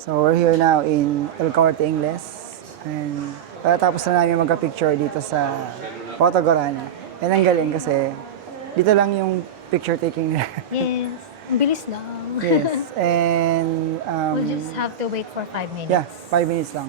So we're here now in El Corte Ingles. And pagkatapos na namin magka-picture dito sa Photogorana. And ang galing kasi dito lang yung picture taking nila. Yes. Ang bilis lang. Yes. And We'll just have to wait for 5 minutes. yeah, 5 minutes lang.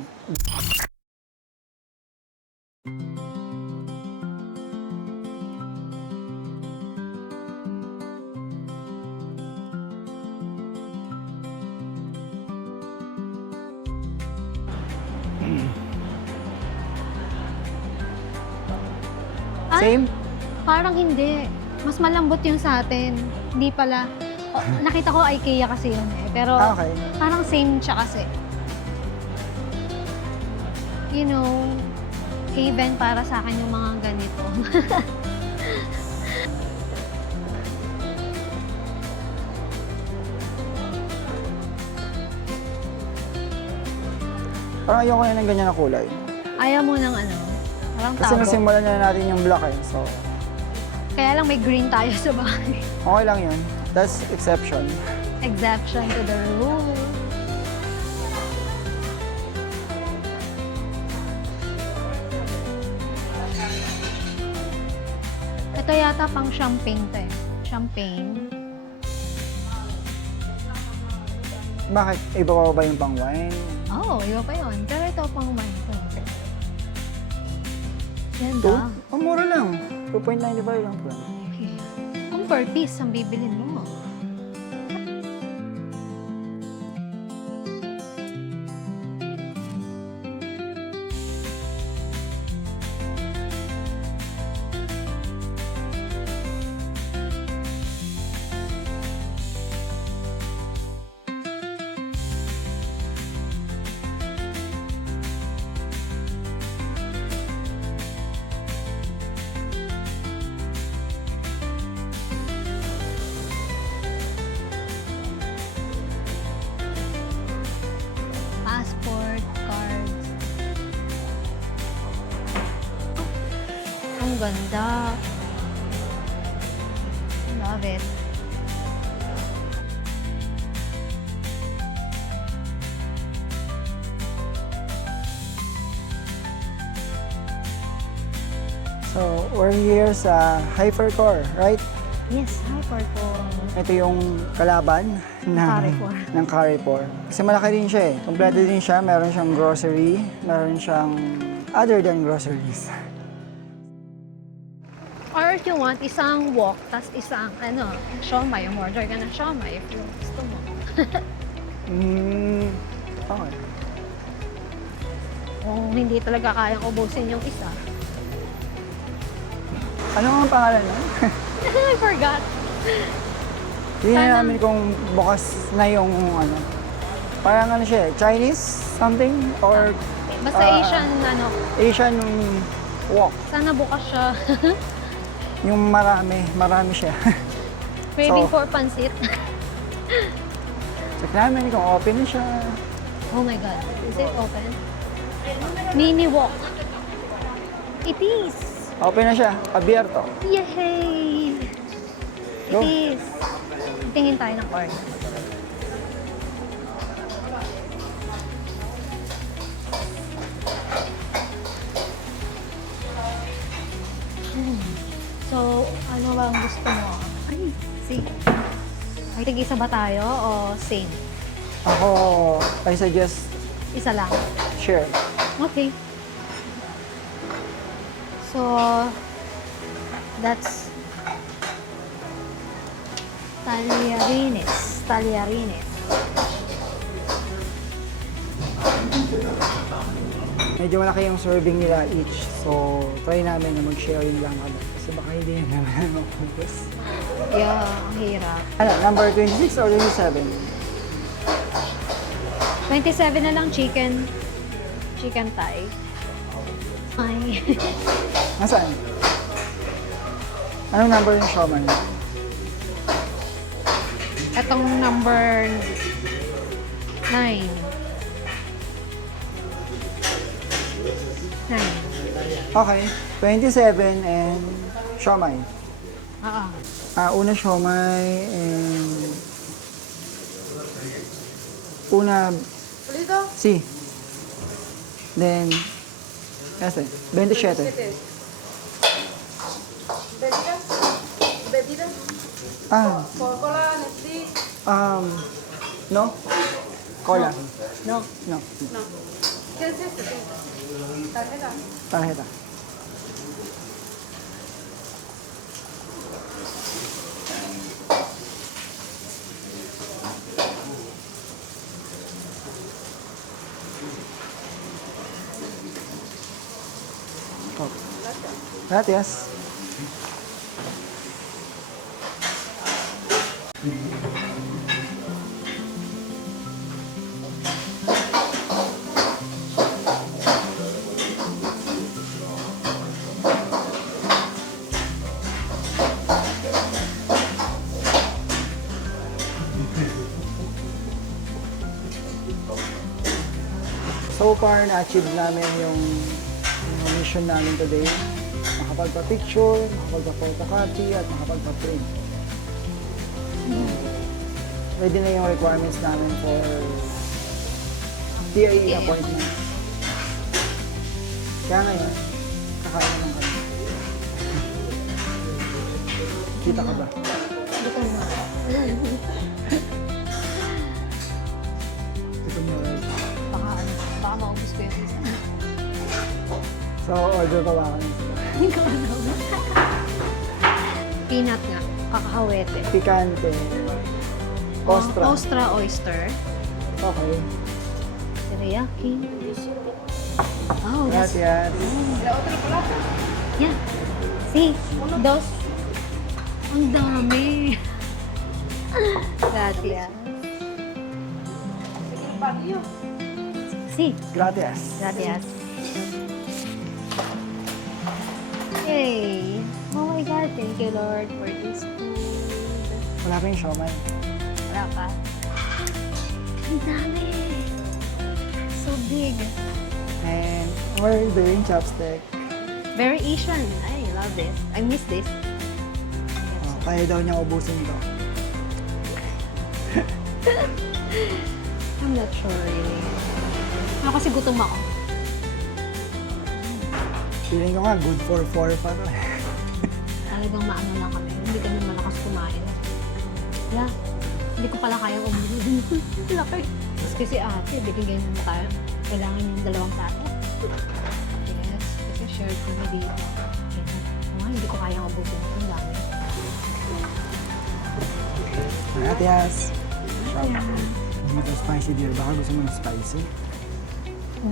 Ay, Same? parang hindi. Mas malambot yung sa atin. Hindi pala. Nakita ko IKEA kasi yun eh. Pero Okay. parang same siya kasi. You know, haven para sa akin yung mga ganito. Parang ayoko na ng ganyan na kulay. Ayaw mo ng ano, parang Kasi tabo. nasimulan na natin yung black eh. So, Kaya lang may green tayo sa bahay. okay lang yun. That's exception. Exception to the rule. Ito yata pang champagne to eh. Champagne. Bakit? Iba pa ba yung pang wine? Oh, iba pa yun. Pero ito pang wine to. Ito? Ganda. Ang mura lang. 2.95 lang po. Okay. Kung per piece ang bibilin mo. Passport, cards. Ang ganda. Love it. So, we're here sa Hypercore, right? Yes, Hypercore. Ito yung kalaban Carrefour. ng Carrefour. Kasi malaki din siya eh. Kompleto din siya. Meron siyang grocery. Meron siyang other than groceries. Or if you want, isang wok, tas isang, siomay. Umorder ka ng siomay if you gusto mo. Okay. Kung hindi talaga kayang ubusin yung isa. Ano ang pangalan nun? I forgot. Hindi na Sana- namin kung bukas na yung ano. Parang ano siya eh, Chinese something or Basta Asian, Asian wok. sana bukas siya. Yung marami siya. Craving So- for pansit. Check namin kung open na siya. Oh my God. Is it open? Mini wok. It is. Open na siya, abierto. Yay! Go. It is. Tingin tayo ng order. So, ano ba ang gusto mo? Ay, see. Ay, tig-isa ba tayo o same? Ako, I suggest Isa lang. share. Okay. So, that's Tallarines. Tallarines. Medyo malaki yung serving nila each. So, try namin na mag-sharing lang kami. Kasi baka hindi na naman mag-focus. Yeah, ang hirap. Ano, number 26 or 27? 27 na lang chicken. Chicken thigh. Ay. Nasaan? Anong number yung shawman? Etong number 9. 9. Okay, 27 and shawmai. Oo. Una shawmai and una Sí. Then, ese, 27. ¿Bebidas? ¿Bebidas? Ah, Coca-Cola, Nestlé. no. Cola. No. No. No. ¿Qué es esto? Tarjeta. Tarjeta. Oh. Gracias. So far, na-achieve namin yung mission namin today. Makapagpa-picture, makapagpa-photocopy, at makapagpa-print. Ready na yung requirements namin for TIE appointment. Kaya ngayon, kakain naman kami. Kita ka ba? Dito mo. Kita mo. Baka maubos ko yung isa. So, order pa ba ako ng isa? Hindi ko alam. Peanut nga. Kakahawete. Pikante. Ostra. Ostra oyster. Okay. Teriyaki. Oh, that's... Gracias. Yeah. See? Dos. Ang dami. Gracias. Sí. Gracias. Gracias. Yay! Oh my God, thank you Lord for this food. Wala pa yung siomay. Wala pa. Ang dami! So big. And we're doing chopstick. Very Asian. I love this. I miss this. Oh, kaya daw niya ubusin to. I'm not sure really. Ako kasi gutom ako. Feeling ko nga, good for 4 pa to. Talagang maano lang kami. Hindi kami malakas kumain. Wala. Hindi ko pala kaya umunin. Laki. Tapos kasi ate, bigyan mo tayo. Kailangan yung 2 plato. Yes. Kasi shared kami dito. Kaya, hindi ko kaya ubusin. Ang dami. Gracias. Hindi ito spicy dear. Baka gusto mo ng spicy.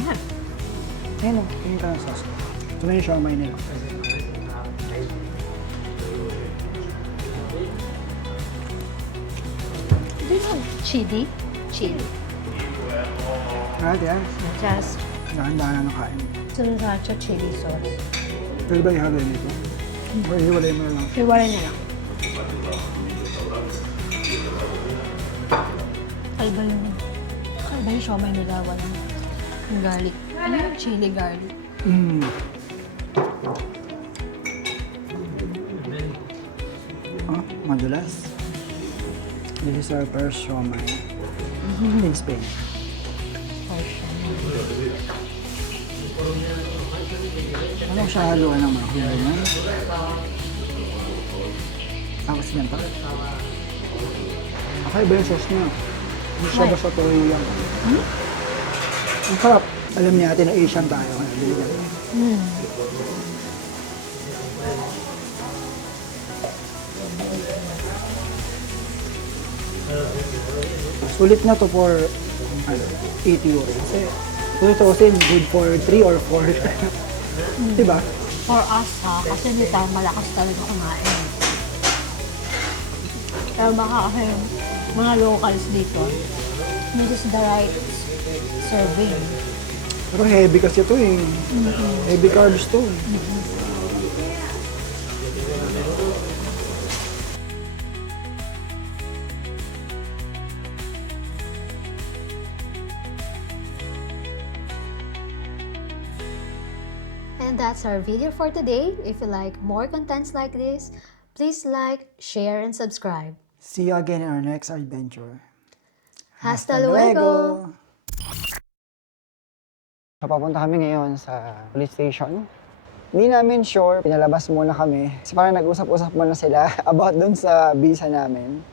Nga. Ayun o, tingin ka ng sauce. Ito na yung siomay nila. Do you know chili? Chili. Gracias. Just Dahan-dahan na kain. sriracha chili sauce. Pwede ba ihagay nito? Or hiwalay mo na lang. Iwala na lang. Kalba yung siomay nila. Walang garlic. Ano yung chili garlic? Mm. Oh, madulas. This is our first siomay in Spain. Ano siya haluan ng mga hulungan? Tapos ganito. Okay ba yung sauce niya? Hindi siya Right. basta tuloy lang. Ang sarap. Alam niya natin na Asian tayo. Kaya binigyan. Sulit na to for 80 euro. Kasi kung tutusin, good for 3 or 4. Diba? For us ha, kasi hindi tayo malakas talaga kumain. Pero baka kasi mga locals dito, this is the right serving. Pero heavy kasi ito eh. Heavy carbs to. And that's our video for today. If you like more contents like this, please like, share, and subscribe. See you again in our next adventure. Hasta luego! So, papunta kami ngayon sa police station. Hindi namin sure, pinalabas muna kami. Kasi parang nag-usap-usap muna sila about dun sa visa namin.